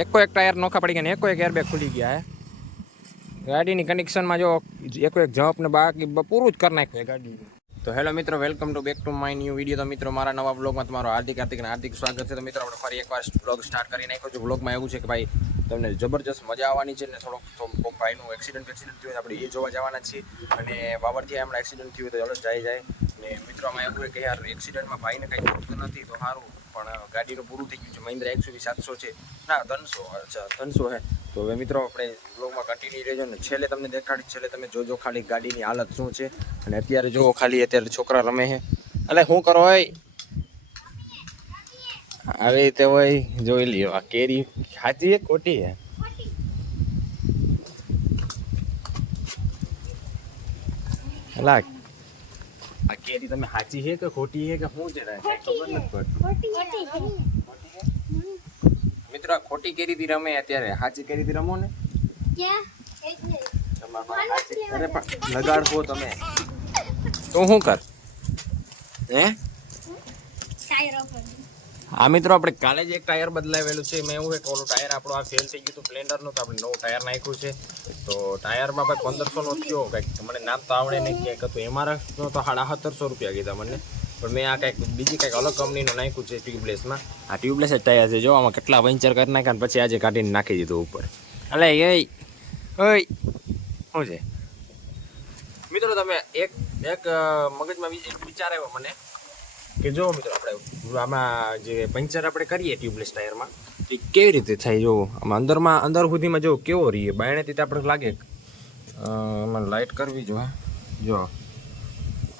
એક ટાયર નોખા પડી ગયા ને એક એરબેગ ખુલી ગયા હે ગાડીની કન્ડિશનમાં જો એક જમ્પ ને બાકી પૂરું જ કરી નાખ્યું ગાડી. તો હેલો મિત્રો, welcome to back to my new video. તો મિત્રો, મારા નવા બ્લોગમાં તમારું હાર્દિક સ્વાગત છે. તો મિત્રો, આપણે ફરી એકવાર બ્લોગ સ્ટાર્ટ કરી નાખ્યો છે. બ્લોગમાં એવું છે કે ભાઈ તમને જબરજસ્ત મજા આવવાની છે ને થોડોક ભાઈનું એક્સિડન્ટ થયું આપણે એ જોવા જવાના છીએ. અને બાબરથી હમણાં એક્સિડન્ટ થયું તો ચલો જાય ને મિત્રોમાં એવું હોય કે યાર એક્સિડન્ટમાં ભાઈને કંઈ થતું નથી તો સારું, પણ ગાડીનું પૂરું થઈ ગયું છે. મહિન્દ્રા XUV 700 છે ના 300, અચ્છા 300 છે. તો હવે મિત્રો આપણે બ્લોગમાં કન્ટિન્યુ રહેજો ને છેલ્લે તમને દેખાડી, છેલ્લે તમે જોજો ખાલી ગાડીની હાલત શું છે. અને અત્યારે જો ખાલી અત્યારે છોકરા રમે છે. એટલે શું કરો હોય આવી રીતે હોય જોઈ લ્યો. આ કેરી સાચી છે ખોટી છે? અલા આ કેરી તમે સાચી છે કે ખોટી છે કે શું છે ખબર નથી પડતી. મિત્રો આ ખોટી કેરી થી રમે અત્યારે, સાચી કેરી થી રમો ને અરે પણ લગાડવો તમે તો શું કર હે. હા મિત્રો, આપણે કાલે જ એક ટાયર બદલાવેલું છે. મેં એવું કે ઓલું ટાયર આપણું આ ફેલ થઈ ગયું હતું સ્પ્લેન્ડરનું, તો આપણે નવું ટાયર નાખ્યું છે. તો ટાયરમાં ભાઈ 1500 નો થયો કંઈક, મને નામ તો આવડે નહીં ક્યાંક હતું. MRF નો તો 1750 રૂપિયા કીધા મને, પણ મેં આ કંઈક બીજી કંઈક અલગ કંપનીનું નાખ્યું છે ટ્યુબલેસમાં. આ ટ્યુબલેસ જ ટાયર છે. જો આમાં કેટલા પંચર કરી નાખ્યા પછી આજે કાઢીને નાખી દીધું ઉપર. એટલે એ ઓય શું છે મિત્રો, તમે એક મગજમાં વિચાર આવ્યો મને કે જો મિત્રો આપણે આમાં જે પંચર આપણે કરીએ ટ્યુબલેસ ટાયરમાં તો કેવી રીતે થાય. જો આમાં અંદર સુધીમાં જો કેવો રહીએ બાયણેથી તો આપણે લાગે આમાં લાઇટ કરવી જો જો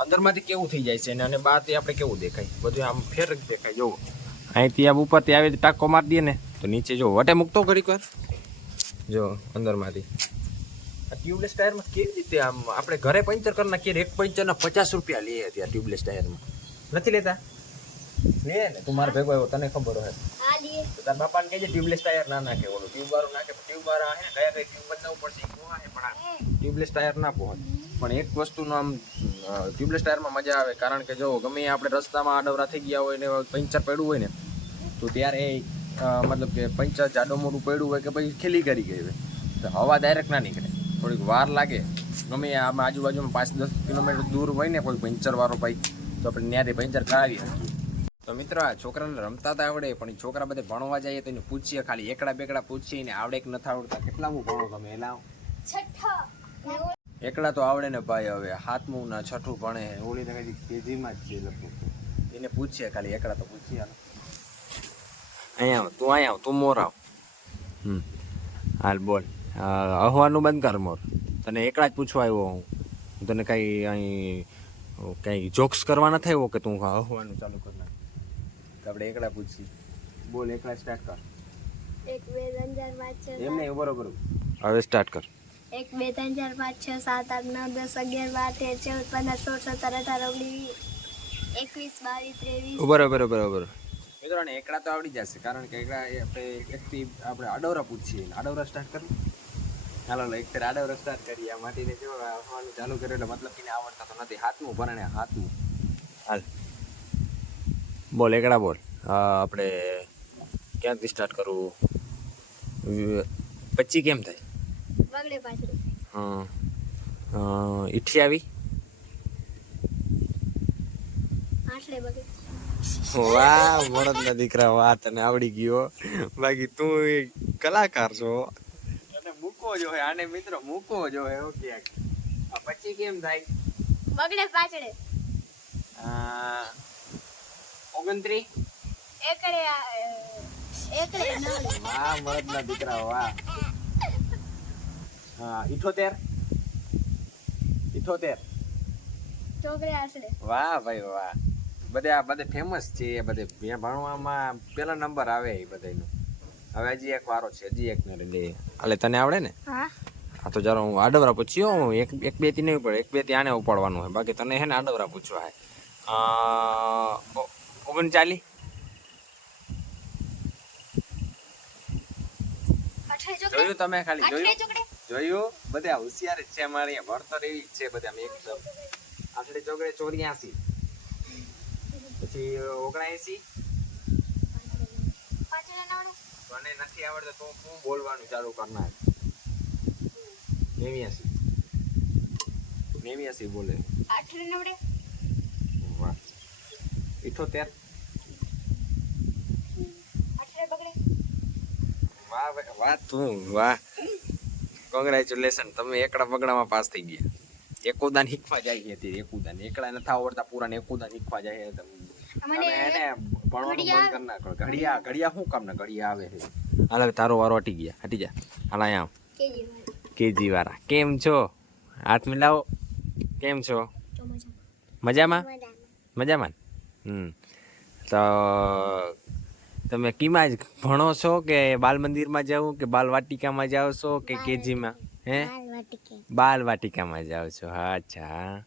અંદરમાંથી કેવું થઈ જાય છે અને બહારથી આપણે કેવું દેખાય, બધું આમ ફેર જ દેખાય. જો અહીંથી આમ ઉપરથી આવી ટાંકો મારી દઈએ ને તો નીચે જો વટે મૂકતો ઘડીક વાર જો અંદરમાંથી. આ ટ્યુબલેસ ટાયરમાં કેવી રીતે આમ આપણે ઘરે પંચર કરી નાખીએ, એક પંચરના 50 રૂપિયા લઈએ અત્યારે ટ્યુબલેસ ટાયરમાં. નથી લેતા? લે ને તું મારે ભેગો આવ્યો, તને ખબર હોય તો તાર બાપાને કહેજે ટ્યુબલેસ ટાયર ના નાખે, ઓલું ટ્યુબ વાળું નાખે. ટ્યુબ વાળા હે કયા કઈ ટ્યુબ બદલાવવું પડશે એ પોહાય, પણ આ ટ્યુબલેસ ટાયર ના પોહાય. પણ એક વસ્તુનો આમ ટ્યુબલેસ ટાયરમાં મજા આવે, કારણ કે જો ગમે આપણે રસ્તામાં આડવરા થઈ ગયા હોય ને પંચર પડ્યું હોય ને તો ત્યારે મતલબ કે પંચર જાડો મોટું પડ્યું હોય કે પછી ખીલી કરી ગઈ હોય તો હવા ડાયરેક્ટ ના નીકળે, થોડીક વાર લાગે. ગમે આમાં આજુબાજુમાં 5-10 કિલોમીટર દૂર હોય ને કોઈ પંચર વાળો ભાઈ તો આપણે ત્યાંથી પંચર કરાવી શકીએ. તો મિત્રો, આ છોકરાને રમતા તો આવડે, પણ એ છોકરા બધે ભણવા જાય તો એને પૂછીએ, ખાલી એકડા બેકડા પૂછીએ ને આવડે કે નથી આવડતા. કેટલા હું ભણો તમે? એલા એકડા તો આવડે ને ભાઈ, હવે 7મું ના 6ઠું ભણે, ઓલી ને કઈ કેજીમાં જ છે લગભગ. એને પૂછીએ ખાલી એકડા તો પૂછીએ. અહીંયા આવ તું મોર આવ. હાલ બોલ, અહવાનું બંધ કર મોર. તને એકડા જ પૂછવા આવ્યો હું. તને કઈ અહીં કઈ જોક્સ કરવા ન થાય કે તું હવાનું ચાલુ કર નાખ. આપણે એકડા પૂછી. બોલ એકડા સ્ટાર્ટ કર. 1 2 3 4 5 6 એમ નહીં, બરોબર હવે સ્ટાર્ટ કર. 1 2 3 4 5 6 7 8 9 10 11 12 13 14 15 16 17 18 19 20 21 22 23. બરોબર મિત્રોને એકડા તો આવડી જશે, કારણ કે એકડા આપણે એકથી આપણે આડવરા પૂછીએ. આડવરા સ્ટાર્ટ કરી. ચાલો એક ફેર આડવરા સ્ટાર્ટ કરીએ. આ માટીને જો હવાનું ચાલુ કર્યું એટલે મતલબ કે આવડતા તો નથી. 7મું ભરણે 7મું. હાલ બોલ એકડા બોલ. આપણે ક્યાંથી સ્ટાર્ટ કરવું? 25 કેમ થાય? બગડે પાછળ. હા 28. આટલે બગડે. વાહ મોરદના દીકરા, વાહ તને આવડી ગયો. બાકી તું કલાકાર છો, તને મૂકો જો હે આને મિત્રો, મૂકો જો હે. ઓકે આ 25 કેમ થાય? બગડે પાછળ. 29. એકડે ના. વાહ મોરદના દીકરા વાહ. 78. ચોકડે આસડે. વાહ ભાઈ વાહ. બધે ફેમસ છે એ બધે. ભણવામાં પેલા નંબર આવે એ બધાનો. હવે હજી એક વારો છે, હજી એક ને લે. એટલે તને આવડે ને? હા તો જરા હું આડવરા પૂછ્યો. એક બે થી નહીં પડે, એક બે થી આને ઉપાડવાનું હોય. બાકી તને હે ને આડવરા પૂછવા હે. 39. જોયું તમે? ખાલી જોયું? બધા હોશિયાર જ છે અમારે અહીંયા. ભણતર એવી જ છે બધા એકદમ. આટલે ચોકડે 84. પછી 79. તને નથી આવડતું તો હું બોલવાનું ચાલુ કરનાર 89 બોલે 98 વાહ 78 બગડે વાહ ભાઈ, વાહ તું વાહ કોંગ્રેચ્યુલેશન તમે એકડા બગડામાં પાસ થઈ ગયા એકોદાન શીખવા જાય હતી એકોદાન એકડા નથી આવડતા પૂરા ને એકોદાન શીખવા જાય છે તમે એને ભણવાનું બંધ કરી નાખો ઘડિયા શું કામ ને ઘડિયા આવે છે હાલ હવે તારો વારો હટી જા હાલ અહીંયા કેજી વાળા કેમ છો હાથ મિલાવો કેમ છો મજામાં મજામાં તો તમે કીમાં જ ભણો છો કે બાલ મંદિરમાં જાઓ કે બાલ વાટિકામાં જાઓ છો કે કેજીમાં હે બાલ વાટિકામાં જાઓ છો હા અચ્છા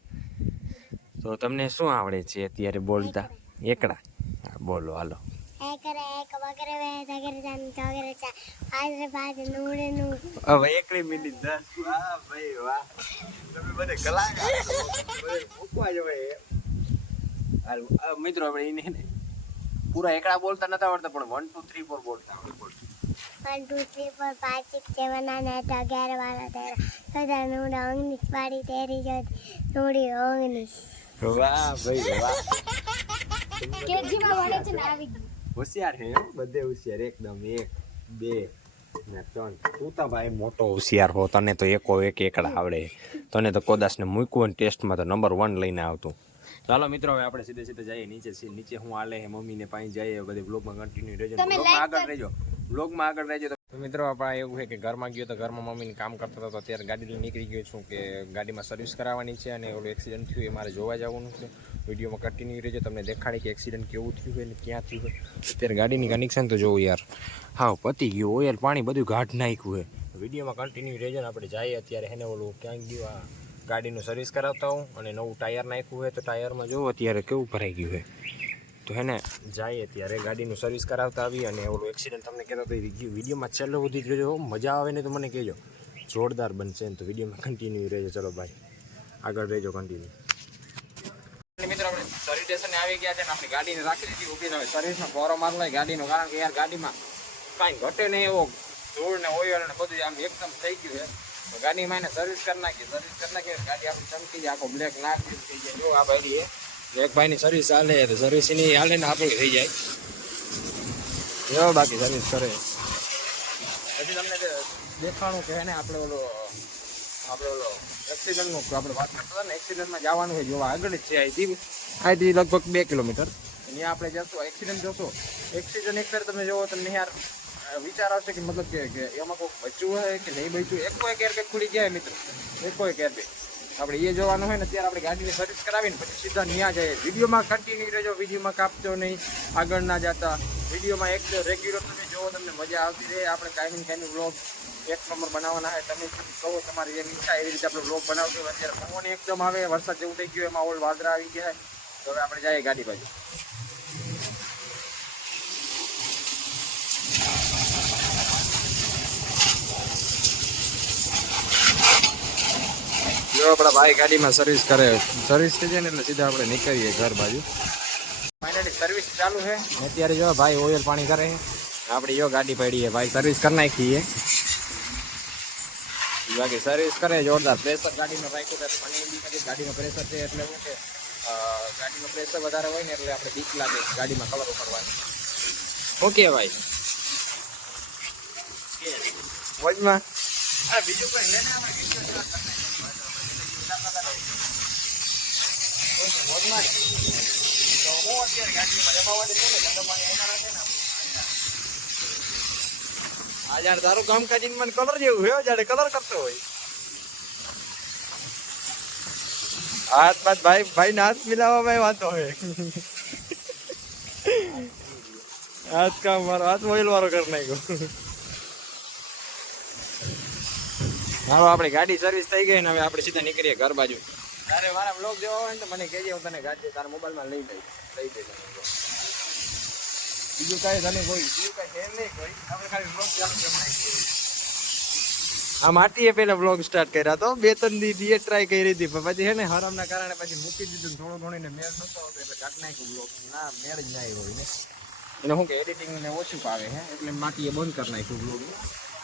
તો તમને શું આવડે છે અત્યારે બોલતા એકડા હા બોલો હાલો હવે એકડી મિનિટ 10 વાહ ભાઈ વાહ તમે બધે કલાકાર મૂકવા જ ભાઈ હાલ મિત્રો આપણે એને પૂરા એકડા બોલતા નતા આવડતા પણ 1 2 3 4 બોલતા આવડે બોલ 1 2 3 4 5 6 7 8 9 10 11 12 13 14 15 16 17 વાહ ભાઈ વાહ કેજીમાં વળે છે ને આવી ગયું હોશિયાર છે હો, બધે હોશિયાર એકદમ 1 2 ને 3 તું તો ભાઈ મોટો હોશિયાર હો તને તો એકો એક એકડા આવડે તને તો કોદાસને મૂક્યું ને ટેસ્ટમાં તો નંબર 1 લઈને આવતું ચાલો મિત્રો હવે આપણે સીધે સીધે જઈએ નીચે હું હાલે હે મમ્મીને પાસે જઈએ બધી બ્લોગમાં કન્ટિન્યુ રહેજો બ્લોગમાં આગળ રહેજો તો મિત્રો આપણે એવું છે કે ઘરમાં ગયો તો ઘરમાં મમ્મીને કામ કરતા હતા તો અત્યારે ગાડી લઈને નીકળી ગયો છું કે ગાડીમાં સર્વિસ કરાવવાની છે અને ઓલું એક્સિડન્ટ થયું એ મારે જોવા જવાનું છે વિડીયોમાં કન્ટિન્યુ રહેજો તમને દેખાડી કે એક્સિડન્ટ કેવું થયું હોય ને ક્યાં થયું હોય અત્યારે ગાડીની કનેક્શન તો જોવું યાર હા પતી ગયું ઓઇલ પાણી બધું ઘાટ નાખ્યું છે વિડીયોમાં કન્ટિન્યુ રહેજો ને આપણે જઈએ અત્યારે એને ઓલું ક્યાંક ગયું આ ગાડીનું સર્વિસ કરાવતા હું અને નવું ટાયર નાખ્યું હોય તો ટાયરમાં જોવો અત્યારે કેવું ભરાઈ ગયું છે તો હેને જઈએ ત્યારે ગાડીનું સર્વિસ કરાવતા આવી અને ઓલું એક્સિડન્ટ તમને કહેતો તો વિડીયોમાં છેલ્લે સુધી જોજો મજા આવે ને તો મને કહેજો જોરદાર બનશે ને તો વિડીયોમાં કન્ટિન્યુ રહેજો ચલો ભાઈ આગળ રહેજો કન્ટિન્યુ મિત્રો આપણે સર્વિસ સ્ટેશને આવી ગયા છે ને આપણી ગાડીને રાખી દીધી ઊભી હવે સર્વિસનો ફોરો માર લઈ ગાડીનો કારણ કે યાર ગાડીમાં કાંઈ ઘટે નહીં એવો ધૂળ ને ઓઇલ ને બધું આમ એકદમ થઈ ગયું છે તો ગાડીમાં એને સર્વિસ કરી નાખી ગાડી આપણી ચમકી જાય આખો બ્લેક નાક થઈ જાય જો આ ભાઈ એક ભાઈની સર્વિસ હાલે તો સર્વિસ એની હાલે ને આપણી થઈ જાય જો બાકી સર્વિસ કરે પછી તમને દેખાણું કે ને આપણે ઓલો એક્સિડન્ટનું આપણે વાત કરતા હતા ને એક્સિડન્ટમાં જવાનું હોય જોવા આગળ જ છે અહીંથી લગભગ 2 કિલોમીટર ત્યાં આપણે જશું એક્સિડન્ટ જોશો એક્સિડન્ટ એક ફેર તમે જોવો તમને યાર વિચાર આવશે કે મતલબ કે એમાં કોઈ બચ્યું હોય કે નહીં બચ્યું એકો એક એર કંઈક ખુલી જાય મિત્રો એકો એક એર આપણે એ જોવાનું હોય ને ત્યારે આપણે ગાડીની સર્વિસ કરાવીને પછી સીધા ત્યાં જઈએ વિડીયોમાં કન્ટિન્યુ રહેજો વિડીયોમાં કાપજો નહીં આગળ ના જતા વિડીયોમાં એક રેગ્યુલર તમે જોવો તમને મજા આવતી રહે આપણે કાંઈ વ્લોગ એક નંબર બનાવવાના હોય તમે કહો તમારી જેમ ઈચ્છા એવી રીતે આપણે વ્લોગ બનાવશું અત્યારે પવન એકદમ આવે વરસાદ જેવું થઈ ગયું એમાં ઓલ વાદળા આવી ગયા તો હવે આપણે જઈએ ગાડી બાજુ જો આપણા ભાઈ ગાડીમાં સર્વિસ કરે સર્વિસ થઈ જાય ને એટલે સીધા આપણે નીકળીએ ઘર બાજુ ફાઇનલી સર્વિસ ચાલુ છે અત્યારે જો ભાઈ ઓઇલ પાણી કરે આપણી જો ગાડી પડી છે ભાઈ સર્વિસ કરી નાખીએ બાકી સર્વિસ કરે જોરદાર પ્રેશર ગાડીમાં રાખ્યું છે ગાડીમાં પ્રેશર છે એટલે શું કે ગાડીમાં પ્રેશર વધારે હોય ને એટલે આપણે બીક લાગે ગાડીમાં કલર ઉપાડવાની ઓકે ભાઈ મોજમાં બીજું કોઈ લઈને આપણે તારું કામકાજ મને કલર જેવું હોય જયારે કલર કરતો હોય હાથ બાદ ભાઈ ને હાથ મિલાવવા ભાઈ વાંધો હોય હાથ કામ મારો હાથ મોબાઈલ વાળો કરી નાખ્યો હાલો આપણી ગાડી સર્વિસ થઈ ગઈ ને હવે આપણે સીધા નીકળીએ ઘર બાજુ તારે મારા બ્લોગ જેવો હોય ને તો મને કહેજે હું તને ગાડી તારા મોબાઈલમાં લઈ દઈ બીજું કાંઈ તને કોઈ બીજું કાંઈ છે નહીં કોઈ આપણે ખાલી બ્લોગ ચાલુ કરી નાખીએ આ માટીએ પહેલા બ્લોગ સ્ટાર્ટ કર્યા તો 2-3 દી ટ્રાય કરી હતી પણ પછી હે ને હરામના કારણે પછી મૂકી દીધું થોડું ઘણું ને મેળ નતો આવતો એટલે કાઢ નાખ્યું બ્લોગ ના મેળ જ ના આવ્યો હોય ને એને શું કે એડિટિંગ ને ઓછું પાવે હે એટલે માટી એ બંધ કરી નાખ્યું બ્લોગનું.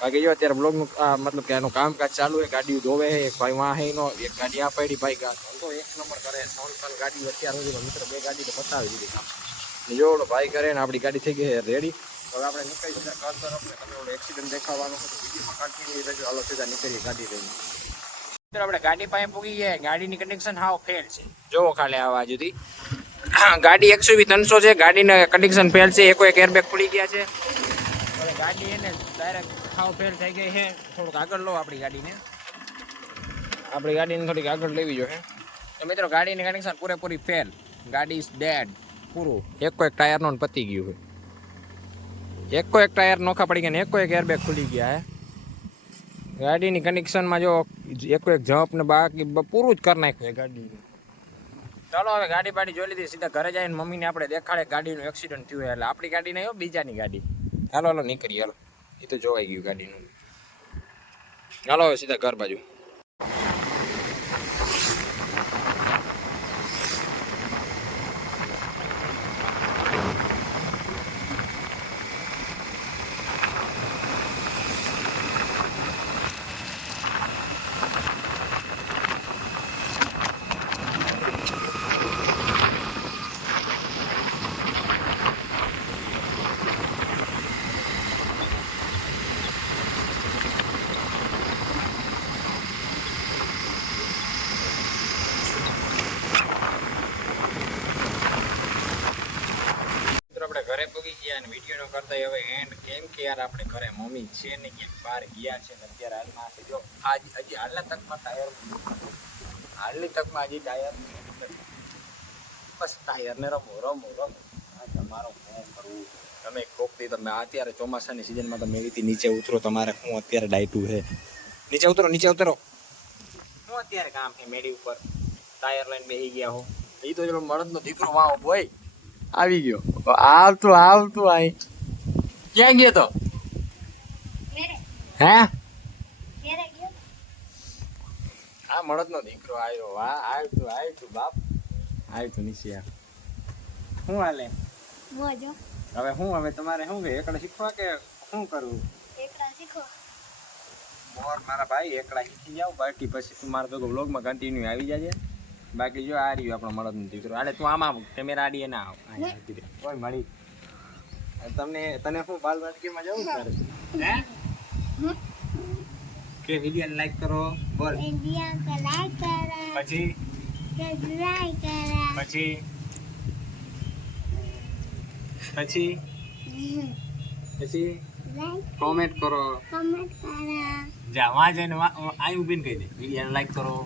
બાકી જો અત્યારે બ્લોગનું મતલબ કે એનું કામકાજ ચાલુ છે, ગાડી ધોવે છે, એક ભાઈ વાં નો એક ગાડી આ પડી ભાઈ તો એક નંબર કરે 3 ગાડી અત્યાર સુધી મિત્ર 2 ગાડી તો પતાવી દીધી કામ. જો ઓલો ભાઈ કરે ને આપણી ગાડી થઈ ગઈ રેડી. હવે આપણે નીકળી જતા ઘર તરફ ને તમે ઓલો એક્સિડન્ટ દેખાવાનો હતો વિડીયોમાં કન્ટિન્યુ રહેજો. હાલો સીધા નીકળીએ ગાડી લઈને. મિત્રો આપણે ગાડી પાસે પૂગી ગયા. ગાડીની કન્ડિશન હાવ ફેલ છે. જોવો ખાલી આવા સુધી ગાડી 120-300 છે. ગાડીના કન્ડિશન ફેલ છે. એક એરબેગ ખુલી ગયા છે. હવે ગાડી એને ડાયરેક્ટ હાવ ફેલ થઈ ગઈ છે. થોડુંક આગળ લો આપણી ગાડીને થોડીક આગળ લેવી જોઈએ. તો મિત્રો ગાડીની કન્ડિશન પૂરેપૂરી ફેલ. ગાડી ઇઝ ડેડ પૂરું. એક ટાયરનો પતી ગયું છે. એક ટાયર નોખા પડી ગયા ને એક એરબેગ ખુલી ગયા હે. ગાડીની કન્ડિશનમાં જો એક જમ્પ ને બાકી પૂરું જ કરી નાખ્યું ગાડીનું. ચાલો હવે ગાડી બાડી જોઈ લીધી, સીધા ઘરે જઈને મમ્મીને આપણે દેખાડે ગાડીનું એક્સિડન્ટ થયું એટલે આપણી ગાડી નહીં, બીજાની ગાડી. હાલો નીકળી હાલો, એ તો જોવાઈ ગયું ગાડીનું. ચાલો હવે સીધા ઘર બાજુ. આપણે ઘરે પગી ગયા અને વિડીયો નો કરતા હવે એન્ડ કેમ કે યાર આપણે ઘરે મમ્મી છે ને ક્યાંક બહાર ગયા છે ને અત્યારે હાલમાં છે જો આજ હજી હાલની તકમાં ટાયર બસ ટાયરને રમો આ તમારો શું કરવું. તમે કોકથી તમે અત્યારે ચોમાસાની સિઝનમાં તમે એવી નીચે ઉતરો, તમારે શું અત્યારે ડાયટું છે. નીચે ઉતરો શું અત્યારે કામ છે મેડી ઉપર ટાયર લઈને બેસી ગયા હો. એ તો ચલો મળદનો દીકરો વાવો બોય આવી ગયો. આવતું આઈ ક્યાં ગયો તો હે આ મળદનો દીકરો આવ્યો. વાહ આવ્યું બાપ આવ્યું નીચે. શું હાલે મોજો હવે તમારે શું કે એકડા શીખવા કે શું કરવું? એકડા શીખો મોર મારા ભાઈ એકડા શીખી જાવ. બાકી પછી તું મારા ભેગો વ્લોગમાં કન્ટિન્યુ આવી જાજે. બાકી જો આ રહ્યું આપણો મળદનો દીકરો. હાલે તું આમાં કેમેરા આડીએ ના આવ કોઈ મળી તને શું બાલ વાટકીમાં જવું તારે હે કે વિડિયો લાઈક કરો બોલ. વિડિયો को लाइक करो પછી सब्सक्राइब करो પછી लाइक કોમેન્ટ કરો. कमेंट करो જા વાં જઈને આઈ ઊભીને કહી દે વિડિયો લાઈક કરો,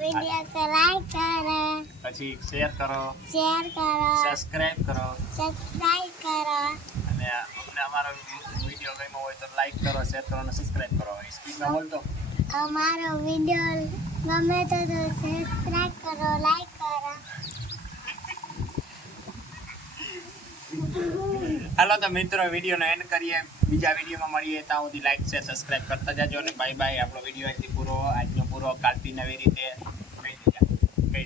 वीडियो को लाइक करो પછી શેર કરો, સબસ્ક્રાઇબ કરો અને અમને અમારો વિડિયો ગમ્યો હોય તો લાઈક કરો, શેર કરો અને સબસ્ક્રાઇબ કરો. સ્પીડમાં બોલ તો हमारा वीडियो गमे तो सब्सक्राइब करो लाइक करो. હાલો તો મિત્રો વિડીયોનો એન્ડ કરીએ. બીજા વિડીયોમાં મળીએ. ત્યાં સુધી લાઈક શેર સબસ્ક્રાઇબ કરતા જાજો અને બાય બાય. આપણો વિડીયો આજથી પૂરો, આજનો પૂરો. કાલથી નવી રીતે